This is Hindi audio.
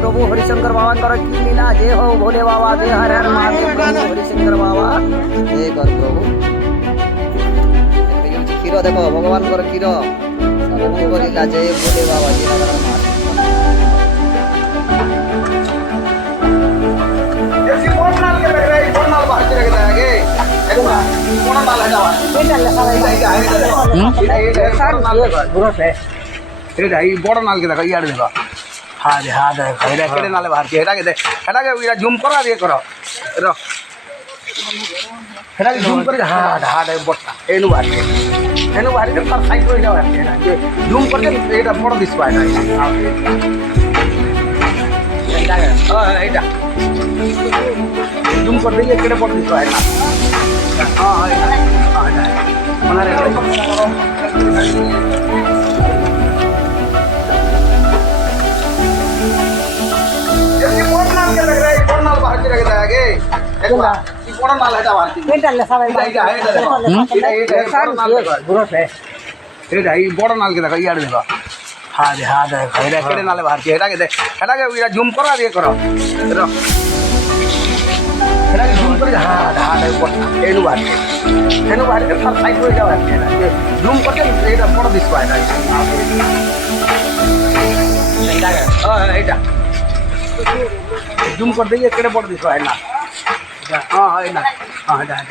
प्रभु हरिशंकर बाबा कर की लीला जय हो भोले बाबा जय हर हर महादेव प्रभु हरिशंकर बाबा जय कर प्रभु क्षीर देख भगवान कर क्षीर प्रभु लीला जय भोले बाबा जय हर हर महादेव बड़ नाल के देख इे देख हाँ दे हाँ देख केड़े नाले बाहर के जूम करो ये करो रख जूम कर हाँ हाँ दे बड़ा एनु बाहर के तार साइड को जाओ जूम करके एटा बड़ दिस पाए जूम कर दे केड़े बड़ दिस पाए हां हां मनारे बड़ नाल के देख इे देख हाँ दे हाँ देख केड़े नाले बाहर के जूम करो ये करो रख जूम कर हाँ हाँ दे बड़ा एनु बाहर के तार साइड को जाओ जूम करके एटा बड़ दिस पाए जूम कर दे केड़े बड़ दिस पाए ना हाँ हाँ ना हाँ हाँ